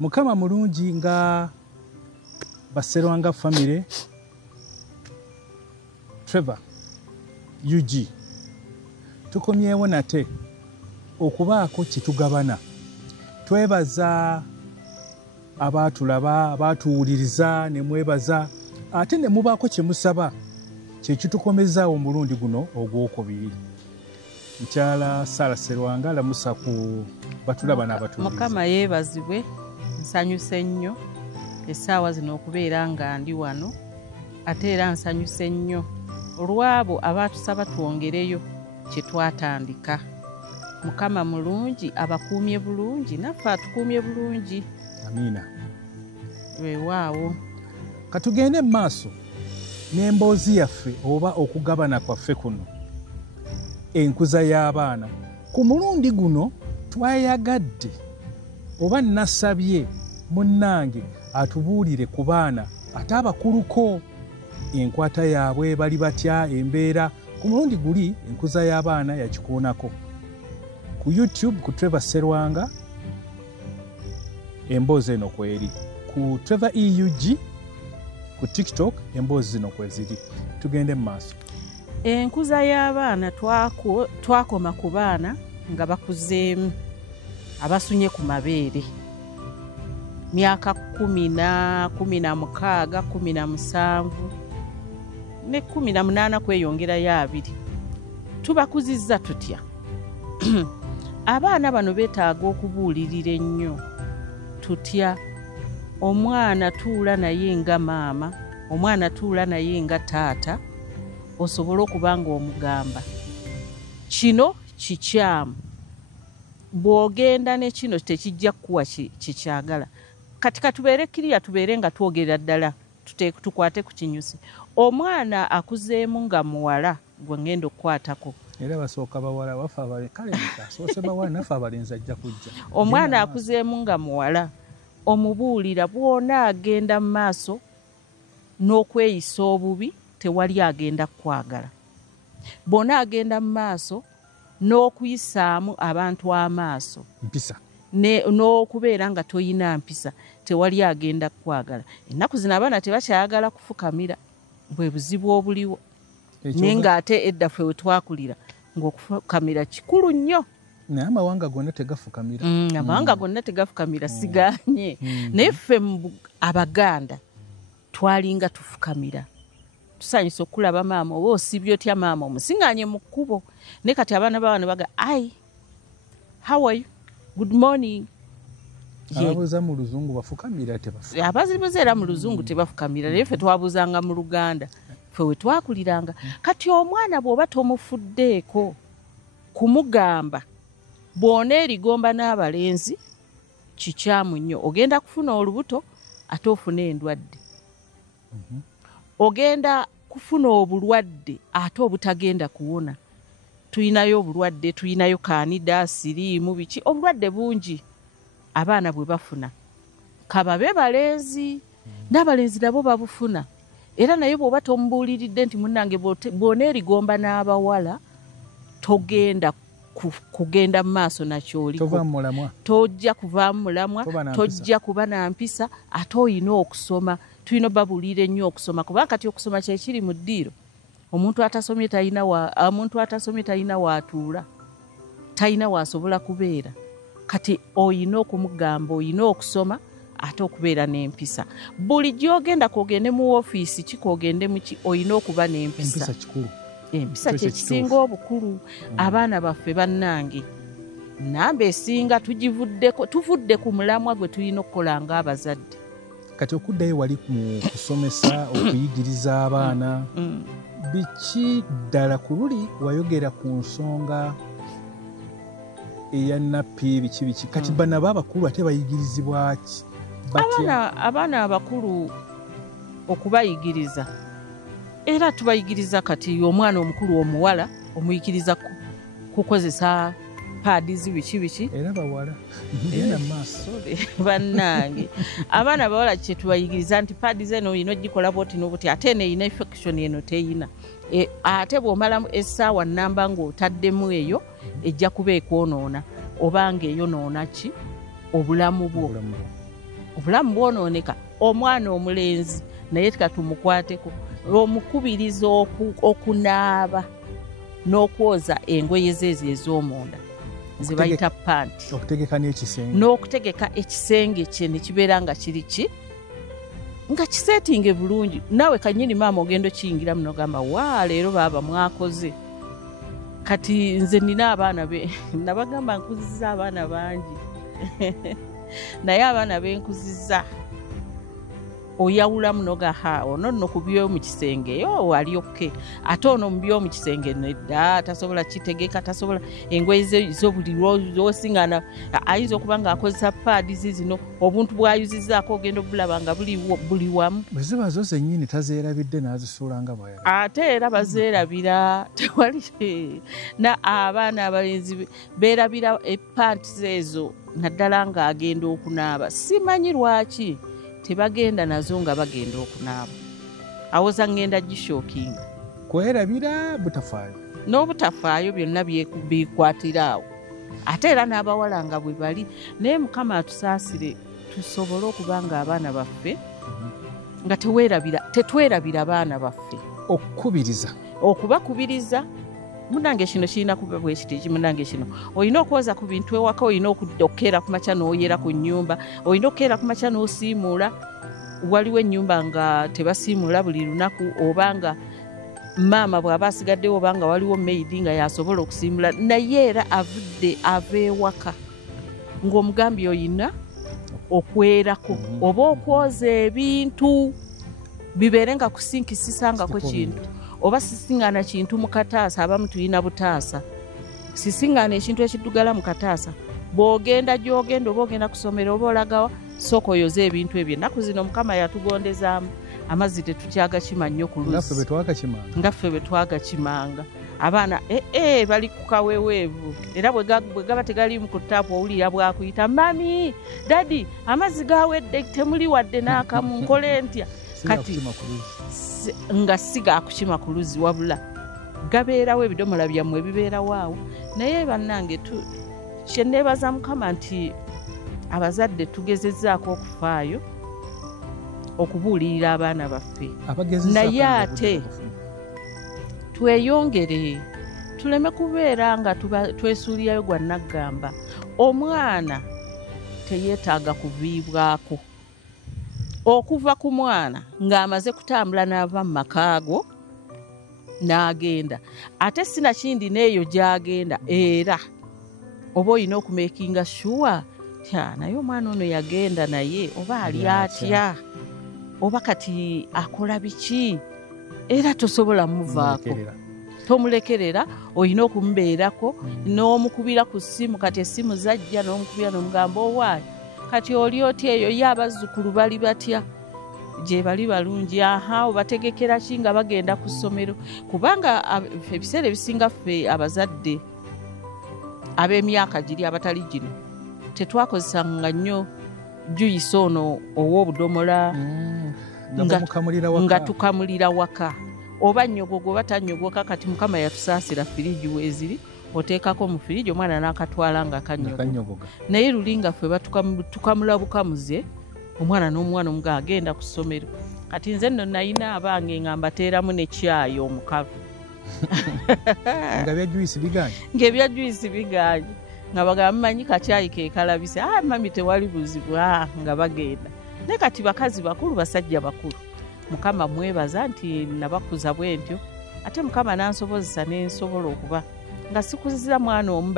Mukama mulungi nga Baserwanga family Trevor UG tukomyewo nate okubaako kitugabana. Twebaza abaatulaba, abaatuwuliriza ne mwebaza ate ne mubaako kye musaba kye kitukomezaawo omulundi guno ogwokubiri. Mukyala Sarah Serwanga lamusa ku batulaba n'abatuwuliriza. Mukama yeebazibwe, nsanyuse nnyo essaawa zino okubeera nga ndi wano, ate era nsanyuse nnyo olw'abo abaatusaba twongereyo kye twatandika. Mukama mulungi, abakuumye bulungi, naffe atukuumye bulungi. Amiina. Weewaawo. Katugende mu maaso n'emboozi yaffe oba okugabana kwaffe kuno. Enkuza y'abaana. Ku mulundi guno twayagadde oba nasabye munnange atubuulire ku baana ate abakuluko enkwata yaabwe bali batya embeera. Ku mulundi guli enkuza y'abaana yakikoonako. Ku YouTube ku Trevor Serwanga emboozi eno kweri. Ku Trevor EUG ku TikTok emboozi zino kweziri. Tugende mu maaso. Enkuza y'abaana twakoma ku baana nga bakuzeemu abasunye ku mabeere. Myaka 10, 16, 17 ne 18 kweyongerayo 2. Tubakuzizza tutya? Abaana bano beetaaga okubuulirira ennyo. Tutya omwana tuula naye nga maama, omwana tuula naye nga taata, osobole okuba nga omugamba kino kikyamu, bw'ogenda ne kino tekijja kuwa kikyagala. Kati katubeere kiriya tubeere nga twogerera ddala tukwate ku kinyusi. Omwana akuzeemu nga muwala gwe ngenda okukwatako. Era basooka bawala bafa abale kale asoose bawala nafa abalenzi ajja kujja. Omwana akuzeemu nga muwala omubuulira bw'ona agenda mu maaso n'okweyisa obubi tewali agenda kwagala. Bw'ona agenda mu maaso n'okuyisaamu abantu amaaso mpisa n'okubeera nga toyina mpisa tewali agenda kwagala. Ennaku zino abaana tebakyayagala kufukamira, bwe buzibu obuliwo. Naye ng'ate edda ffe we twakulira ng'okufukamira kikulu nnyo. Naye amawanga gonna tegafukamira. Amawanga gonna tegafukamira siganye. Naye ffe Abaganda twalinga tufukamira. Tusanyusa okulaba maama oba osibye otya maama omusiŋŋaanye mu kkubo. Naye kati abaana b'abantu baga ai how are you, good morning. Ababuuza mu Luzungu bafukamira tebafukamira. Abazibuza era mu Luzungu tebafukamira. Naye ffe twabuuzanga mu Luganda ffe we twakuliranga. Kati omwana bw'oba tomufuddeeko kumugamba bw'ona erigomba n'abalenzi kikyamu nnyo. Ogenda kufuna olubuto ate ofuna endwadde. Ogenda kufuna obulwadde ate obutagenda kuwona. Tuyinayo obulwadde, tuyinayo kanida, siriimu, biki obulwadde bungi abaana bwe bafuna. Kababe balenzi n'abalenzi nabo babufuna. Era naye bw'oba tomubuuliridde nti munnange bw'ona erigomba n'abawala togenda kugenda mu maaso nakyoliko. Tojja kuvaamu mulamwa, tojja kuba na mpisa, ate oyina okusoma. Tulina babuulira ennyo okusoma kubanga kati okusoma kye kiri mu ddiiro. Omuntu atasomye talina waatuula, talina waasobola kubeera. Kati oyina okumugamba, oyina okusoma ate okubeera n'empisa. Buli gy'ogenda kogende mu woofiisi kikogende muki oyina okuba n'empisa. Empisa kikulu. Empisa kye kisinga obukulu. Abaana baffe bannange namba esinga tuvudde ku mulamwa gwe tulina okukola ng'abazadde. Kati okuddayo wali mu kusomesa okuyigiriza abaana biki ddala ku luli wayogera ku nsonga eya nappi biki kati bana babakulu ate bayigirizibwa ki? Abaana abakulu okubayigiriza era tubayigiriza kati omwana omukulu omuwala omuyigiriza kukozesa paadizi biki era bawala ngenda maaso bannange. Abaana bawala kye tubayigiriza nti paadizi eno oyina ogikola bwoti n'obuti ate eno eyina infection eno teyina. Ate bw'omalamu essaawa nnamba ng'otaddemu eyo ejja kuba ekwonoona oba ng'eyonoona ki obulamu bwo. obulamu bwonooneka. Omwana omulenzi naye katumukwateko, omukubiriza okunaaba n'okwoza engoye ze ez'omunda ze bayita panti, n'okutegeka ekisenge kye ne kibeera nga kiri ki nga kiseetinge bulungi. Naawe kanyini maama ogenda okiyingira muno gamba wa leero baaba mwakoze. Kati nze nina abaana nabagamba nkuzizza abaana bangi naye abaana benkuziza oyawula muno gaha ono nno ku by'omu kisenge yo wali okke, ate ono mu by'omu kisenge nedda tasobola kitegeka, tasobola engoye zo buli lwosingana ayinza okuba ng'akozesa paadi zino obuntu bw'ayuzizzaako ogenda obulaba nga buli wamu. Bwe ziba zo zennyini tazeerabidde n'azisuula nga bw'ayagala. Ate era bazeerabira tewali na abaana abalenzi beerabira epanti ezo naddala ng'agenda okunaaba. Simanyi lwaki tebagenda nazo nga bagenda okunaaba. Awoza ngenda gishookinga. Kwerabira butafaayo. N'obutafaayo byonna bikwatira awo. Ate era n'abawala nga bwe bali. Naye Mukama atusaasire tusobole okuba nga abaana baffe nga tetwerabira abaana baffe. Okubakubiriza. Munange kino kirina kuba bwe kiti munange kino. Olina okwoza ku bintu ewaka, olina okukeera ku makya n'oyera ku nnyumba, olina okukeera ku makya n'osiimuula. Waliwo ennyumba nga tebasiimuula buli lunaku, obanga maama bw'aba asigaddewo obanga waliwo maidi nga yasobola okusiimula, naye era avudde ava ewaka ng'omugambye oyina okwerako oba okwoza ebintu bibeere nga kusinkisisangako kintu. Oba sisingana kintu mu kataasa, abamu tulina butaasa. Sisingana ekintu ekiddugala mu kataasa. Bw'ogenda gy'ogenda oba ogenda kusomera oba olagawa, sooka oyoze ebintu ebyo. Ennaku zino Mukama yatugondezaamu amazzi tetukyagakima nnyo ku luzzi. Ngaffe bwe twagakimanga. Abaana bali ku kaweweevu. Era bwe gaba tegaliimu ku ttaapu owulira bwakuyita, mami, dadi, amazzi gaawedde temuli wadde n'akamu, nkole ntya? Kati nga siga akukima ku luzzi wabula gabeerawo ebidomola byammwe ebibeerawo awo. Naye bannange kyenneebaza Mukama nti abazadde tugezezzaako okufaayo okubuulirira abaana baffe, naye ate tweyongere tuleme kubeera nga twesuulirayo gwa naggamba. Omwana teyeetaaga kuviibwako. Okuva ku mwana ng'amaze kutambula n'ava mu makaago n'agenda, ate sinakindi n'eyo gy'agenda era oba olina okumekinga sure naye omwana ono yagenda naye oba ali atya oba kati akola biki, era tosobola muvaako, tomulekerera, olina okumubeerako n'omukubira ku ssimu. Kati essimu zajja n'omukubira n'omugamba owaayo kati oli oti eyo ye abazzukulu bali batya, gye bali balungi, obategekera ki nga bagenda ku ssomero? Kubanga ebiseera ebisinga ffe abazadde ab'emyaka giri abatali gino tetwakozesanga nnyo juyisa ono ow'obudomola nga tukamulira waka, oba nnyogogo oba tanyogoka. Kati Mukama yatusaasira firiji weeziri, oteekako mu firiji omwana n'akatwala nga kanyogoga. Naye luli nga ffe tukamula bukamuze omwana n'omwana omuga agenda ku ssomero. Kati nze nno nalina abange nga mbateeramu ne caayi omukavu ng'ebya juyisi biganye nga bagamba manyi kacaayi ke kalabise, mami tewali buzibu, nga bagenda. Naye kati bakazi bakulu, basajja bakulu, Mukama mwebaza nti nabakuza bwe ntyo, ate Mukama n'ansobozesa n'ensobola okuba nga sikuzira mwana omu